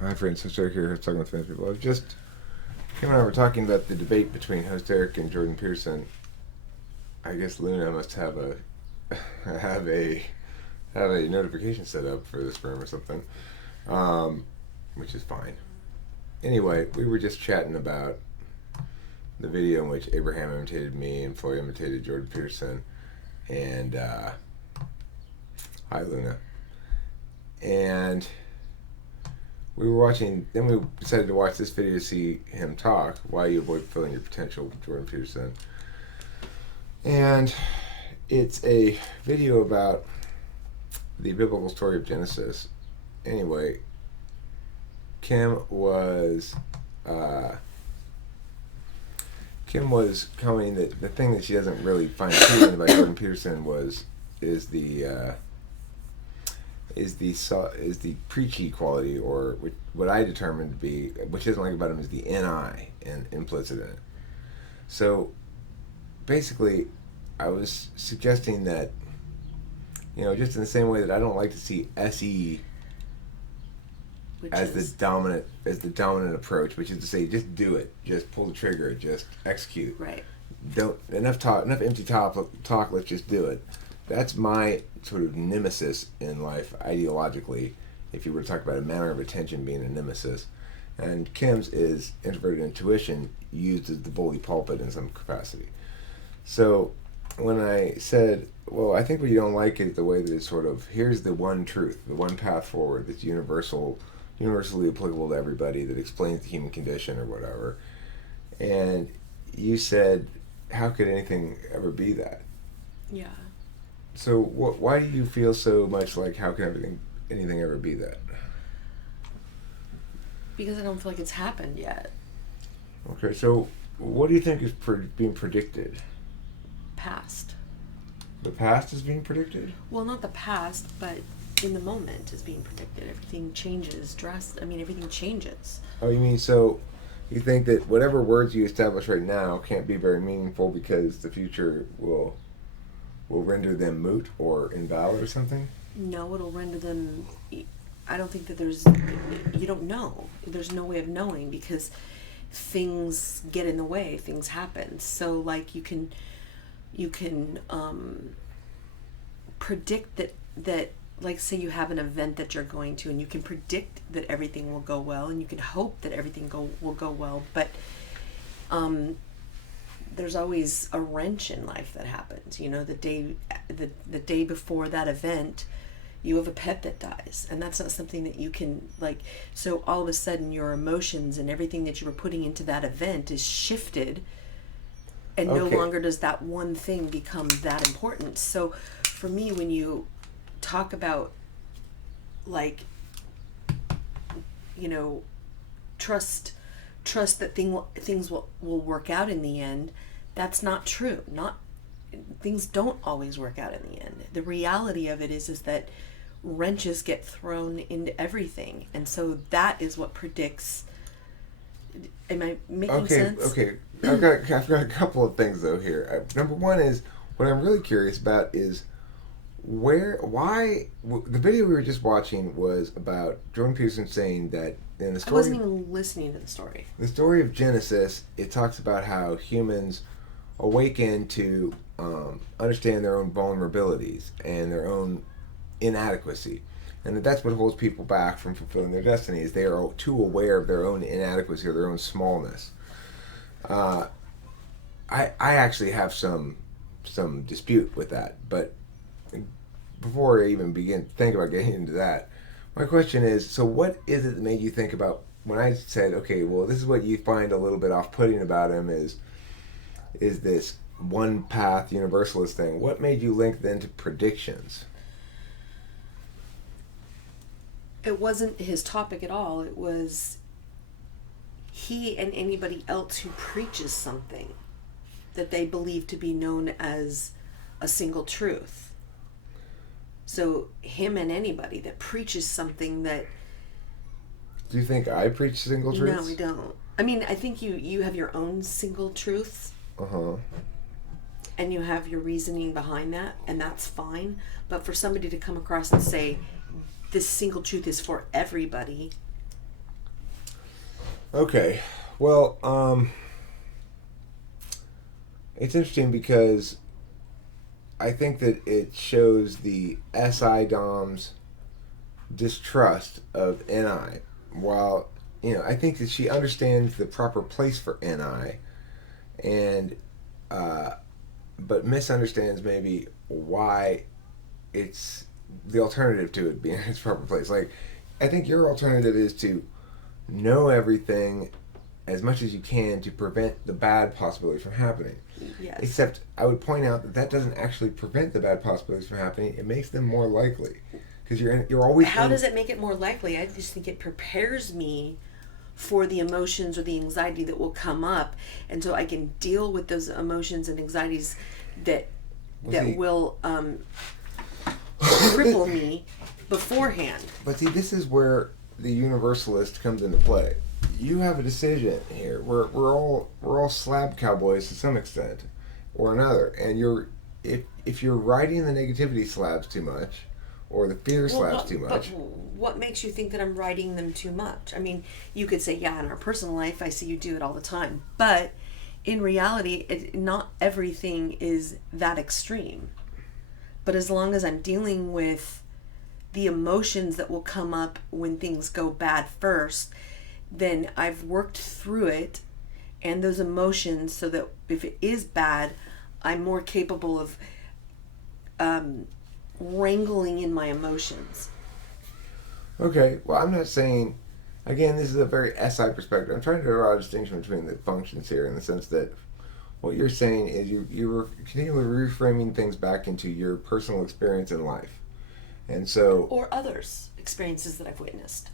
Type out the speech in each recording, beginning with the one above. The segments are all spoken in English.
Hi friends, host Eric here, talking with famous people. Kim and I were talking about the debate between host Eric and Jordan Peterson. I guess Luna must have a have a notification set up for this room or something, which is fine. Anyway, we were just chatting about the video in which Abraham imitated me and Floyd imitated Jordan Peterson, and hi Luna, and we were watching. Then we decided to watch this video to see him talk. Why you avoid fulfilling your potential with Jordan Peterson, and it's a video about the biblical story of Genesis. Anyway, Kim was commenting that the thing that she doesn't really find appealing about Jordan Peterson is the preachy quality, or what I determined to be, which she doesn't like about him, is the NI and implicit in it. So basically, I was suggesting that, just in the same way that I don't like to see SE as the dominant approach, which is to say, just do it, just pull the trigger, just execute. Right. Don't enough empty talk. Let's just do it. That's my sort of nemesis in life, ideologically, if you were to talk about a manner of attention being a nemesis. And Kim's is introverted intuition used as the bully pulpit in some capacity. So when I said, well, I think what you don't like is the way that it's sort of, here's the one truth, the one path forward that's universally applicable to everybody, that explains the human condition or whatever. And you said, how could anything ever be that? Yeah. So why do you feel so much like, how can anything ever be that? Because I don't feel like it's happened yet. Okay, so what do you think is being predicted? Past. The past is being predicted? Well, not the past, but in the moment is being predicted. Everything changes everything changes. Oh, you mean, so you think that whatever words you establish right now can't be very meaningful because the future will render them moot or invalid or something? No, it'll render them... I don't think that you don't know. There's no way of knowing because things get in the way, things happen. So, like, you can predict that, like, say you have an event that you're going to, and you can predict that everything will go well, and you can hope that everything will go well, but there's always a wrench in life that happens. The day before that event, you have a pet that dies, and that's not something that you can, like, so all of a sudden your emotions and everything that you were putting into that event is shifted, and no longer does that one thing become that important. So for me, when you talk about, like, trust that things will work out in the end, that's not true. Things don't always work out in the end. The reality of it is that wrenches get thrown into everything, and so that is what predicts. Am I making sense? Okay. I've got a couple of things though here. Number one is, what I'm really curious about is why the video we were just watching was about Jordan Peterson saying that in the story. I wasn't even listening to the story. The story of Genesis, it talks about how humans awaken to understand their own vulnerabilities and their own inadequacy, and that's what holds people back from fulfilling their destinies. They are too aware of their own inadequacy or their own smallness. I actually have some dispute with that, but before I even think about getting into that, my question is, so what is it that made you think about, when I said, okay, well, this is what you find a little bit off-putting about him is this one path universalist thing. What made you link then to predictions? It wasn't his topic at all. It was he and anybody else who preaches something that they believe to be known as a single truth. So him and anybody that preaches something that... Do you think I preach single truths? No, we don't. I mean, I think you have your own single truths. Uh-huh. And you have your reasoning behind that, and that's fine. But for somebody to come across and say, this single truth is for everybody, Okay. Well, it's interesting because I think that it shows the SI Dom's distrust of NI. While, I think that she understands the proper place for NI, and uh, but misunderstands maybe why it's the alternative to it being in its proper place. Like, I think your alternative is to know everything as much as you can to prevent the bad possibilities from happening. Yes. Except, I would point out that that doesn't actually prevent the bad possibilities from happening. It makes them more likely, because you're always. How does it make it more likely? I just think it prepares me for the emotions or the anxiety that will come up, and so I can deal with those emotions and anxieties that will cripple me beforehand. But see, this is where the universalist comes into play. You have a decision here. We're all slab cowboys to some extent or another, and if you're riding the negativity slabs too much, or the fear slabs too much. But what makes you think that I'm riding them too much? I mean, you could say, yeah, in our personal life, I see you do it all the time, but in reality, not everything is that extreme. But as long as I'm dealing with the emotions that will come up when things go bad first, then I've worked through it and those emotions so that if it is bad, I'm more capable of wrangling in my emotions. Okay, well, I'm not saying. Again, this is a very SI perspective. I'm trying to draw a distinction between the functions here, in the sense that what you're saying is you're continually reframing things back into your personal experience in life, and so. Or others' experiences that I've witnessed.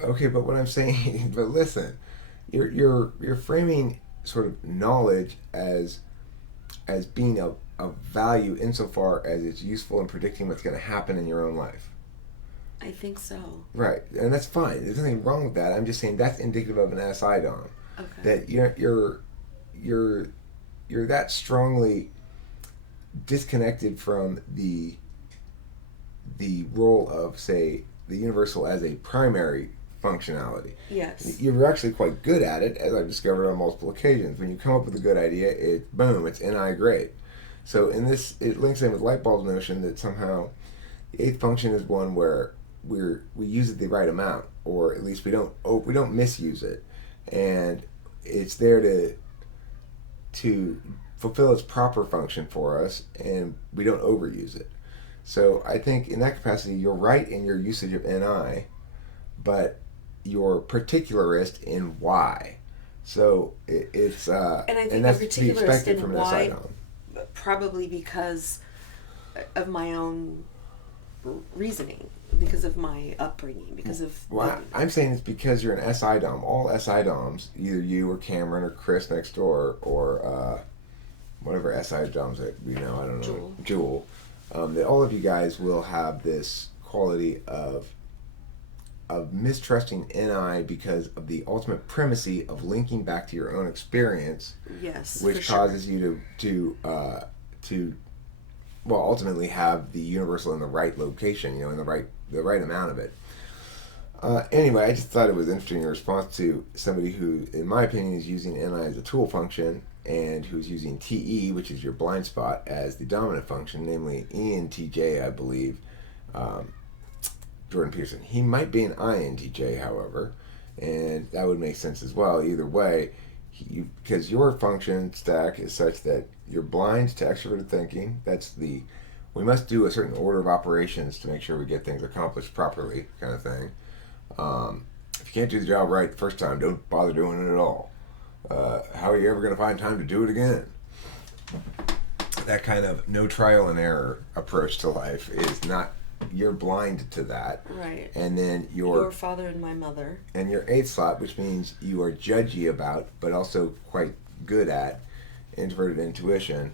Okay, but what I'm saying, but listen, you're framing sort of knowledge as being of value insofar as it's useful in predicting what's going to happen in your own life. I think so. Right, and that's fine. There's nothing wrong with that. I'm just saying that's indicative of an SI Dom. Okay. That you're that strongly disconnected from the role of, say, the universal as a primary functionality. Yes. You're actually quite good at it, as I've discovered on multiple occasions. When you come up with a good idea, it's NI great. So in this, it links in with Lightbulb's notion that somehow the eighth function is one where we use it the right amount, or at least we don't misuse it, and it's there to fulfill its proper function for us, and we don't overuse it. So I think in that capacity, you're right in your usage of NI, but you're particularist in why. So it's and I think and that's I'm to be particularist expected in from an why, SI probably because of my own reasoning, because of my upbringing, because of. Well, I'm saying it's because you're an SI Dom. All SI Doms, either you or Cameron or Chris next door or whatever SI Doms that we know, I don't know, Jewel, that all of you guys will have this quality of mistrusting NI because of the ultimate primacy of linking back to your own experience. Yes, which causes you to well, ultimately have the universal in the right location, in the right amount of it. Anyway, I just thought it was interesting in response to somebody who, in my opinion, is using NI as a tool function, and who's using TE, which is your blind spot, as the dominant function, namely ENTJ, I believe, Jordan Peterson. He might be an INTJ, however, and that would make sense as well. Either way, because your function stack is such that you're blind to extroverted thinking. We must do a certain order of operations to make sure we get things accomplished properly, kind of thing. If you can't do the job right the first time, don't bother doing it at all. How are you ever going to find time to do it again? That kind of no trial and error approach to life is not. You're blind to that. Right. And then your father and my mother. And your eighth slot, which means you are judgy about, but also quite good at, introverted intuition.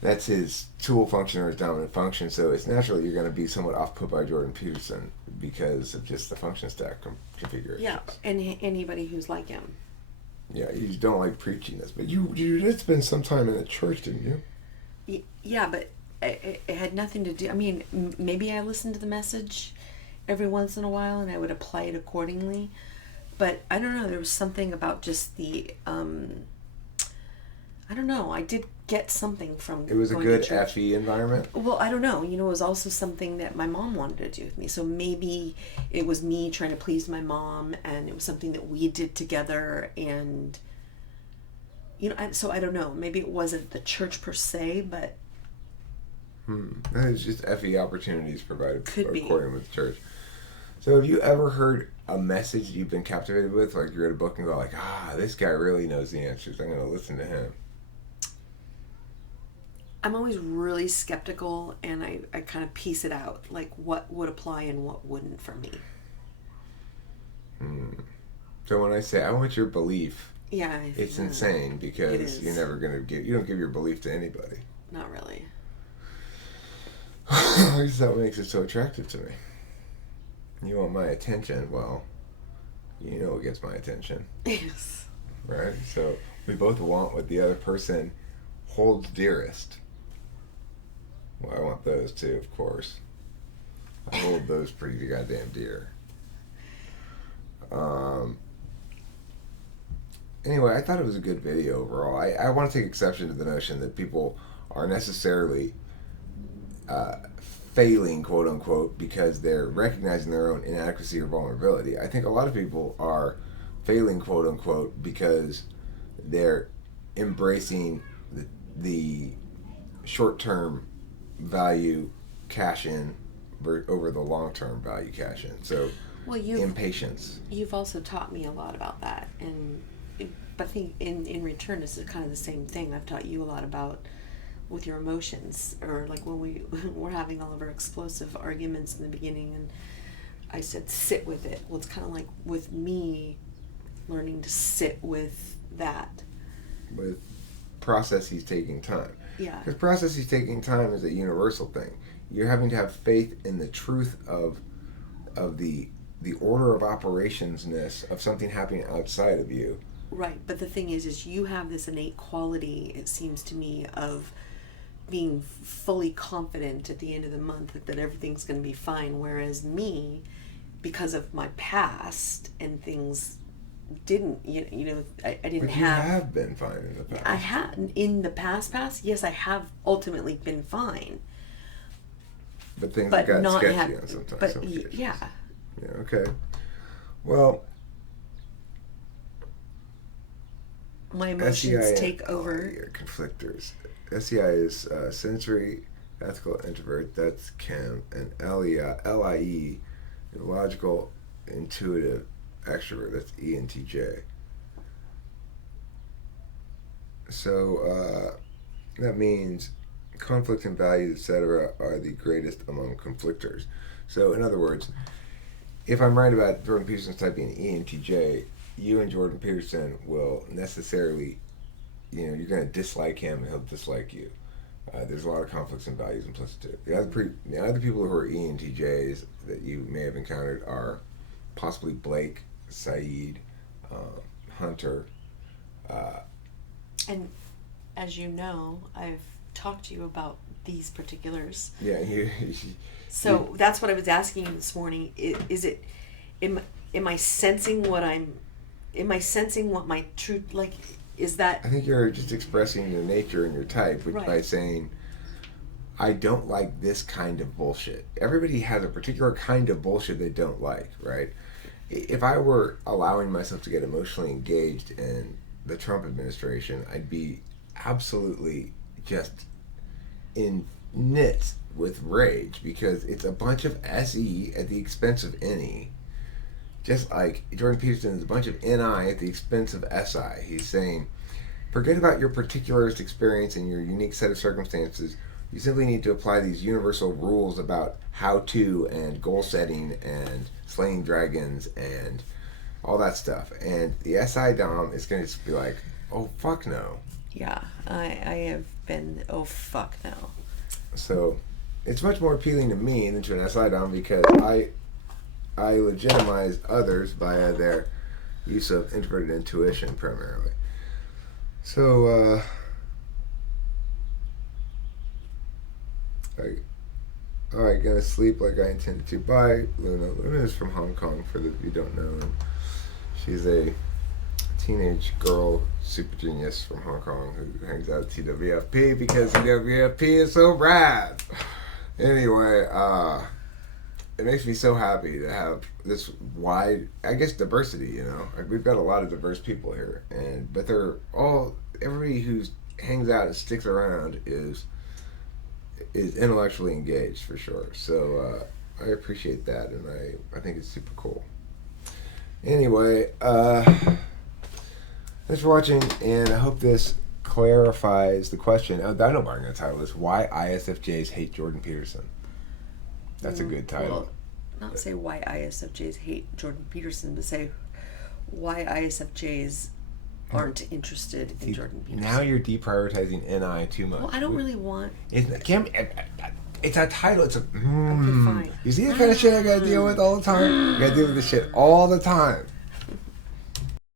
That's his tool function or his dominant function. So it's natural you're going to be somewhat off-put by Jordan Peterson because of just the function stack configuration. Yeah, and anybody who's like him. Yeah, you don't like preaching this, but you did spend some time in the church, didn't you? Yeah, but it had nothing to do. I mean, maybe I listened to the message every once in a while and I would apply it accordingly, But I don't know, there was something about just the, I don't know, I did get something from It was a going good to church. FE environment. Well, I don't know. You know, it was also something that my mom wanted to do with me. So maybe it was me trying to please my mom, and it was something that we did together. And, you know, so I don't know. Maybe it wasn't the church per se, but It's just FE opportunities provided Could be. according with the church. So have you ever heard a message you've been captivated with? Like you read a book and go like, this guy really knows the answers. I'm going to listen to him. I'm always really skeptical, and I kind of piece it out, like what would apply and what wouldn't for me. So when I say I want your belief, Yeah. it's insane It because is. you're never going to you don't give your belief to anybody. Not really. That's what makes it so attractive to me. You want my attention, well, you know what gets my attention, Yes. right? So we both want what the other person holds dearest. Well, I want those too, of course. I hold those pretty goddamn dear. Anyway, I thought it was a good video overall. I want to take exception to the notion that people are necessarily failing, quote unquote, because they're recognizing their own inadequacy or vulnerability. I think a lot of people are failing, quote unquote, because they're embracing the short-term value cash in over the long-term value cash in. So Well, impatience. you've also taught me a lot about that, and I think in return it's kind of the same thing. I've taught you a lot about with your emotions, or like when we were having all of our explosive arguments in the beginning, and I said sit with it. Well, it's kind of like with me learning to sit with that. With processes taking time. Yeah. Because processes taking time is a universal thing. You're having to have faith in the truth of the order of operationsness of something happening outside of you. Right, but the thing is you have this innate quality, it seems to me, of being fully confident at the end of the month that everything's going to be fine, whereas me, because of my past and things didn't, you know, I didn't But you have been fine in the past. I had in the past, yes, I have ultimately been fine, But things but got not sketchy on sometimes. but some cases. yeah. Yeah, okay. Well, My emotions SEI take over. Yeah, conflictors. SEI is sensory, ethical introvert. That's Kim. And LIE, logical, intuitive extrovert. That's ENTJ. So that means conflict and values, etc., are the greatest among conflictors. So, in other words, if I'm right about Jordan Peterson's type being ENTJ, you and Jordan Peterson will necessarily, you're going to dislike him and he'll dislike you. There's a lot of conflicts and values implicit. The other people who are ENTJs that you may have encountered are possibly Blake, Saeed, Hunter. And as you know, I've talked to you about these particulars. Yeah, So that's what I was asking you this morning. Is it, am I sensing what my true, like, is that? I think you're just expressing your nature and your type Right. by saying, I don't like this kind of bullshit. Everybody has a particular kind of bullshit they don't like, right? If I were allowing myself to get emotionally engaged in the Trump administration, I'd be absolutely just in knits with rage because it's a bunch of SE at the expense of NE. Just like Jordan Peterson is a bunch of NI at the expense of SI. He's saying, forget about your particularist experience and your unique set of circumstances. You simply need to apply these universal rules about how to and goal setting and slaying dragons and all that stuff. And the SI Dom is going to be like, oh, fuck no. Yeah, I have been, oh, fuck no. So it's much more appealing to me than to an SI Dom because I legitimize others via their use of introverted intuition primarily. So, alright, gonna sleep like I intended to. Bye, Luna. Luna is from Hong Kong, for those of you who don't know. And She's a teenage girl super genius from Hong Kong who hangs out at TwFP because TwFP is so rad. Anyway, it makes me so happy to have this wide, I guess, diversity. You know, like, we've got a lot of diverse people here, but they're all, everybody who hangs out and sticks around is intellectually engaged for sure. So I appreciate that, and I think it's super cool. Anyway, thanks for watching, and I hope this clarifies the question. I know what I'm going to title this: Why ISFJs Hate Jordan Peterson. That's a good title. Well, not say why ISFJs hate Jordan Peterson, but say why ISFJs aren't interested in Jordan Peterson. Now you're deprioritizing NI too much. Well, I don't really want... It's a title. Okay, fine. You see the kind of shit I gotta deal with all the time? I gotta deal with this shit all the time.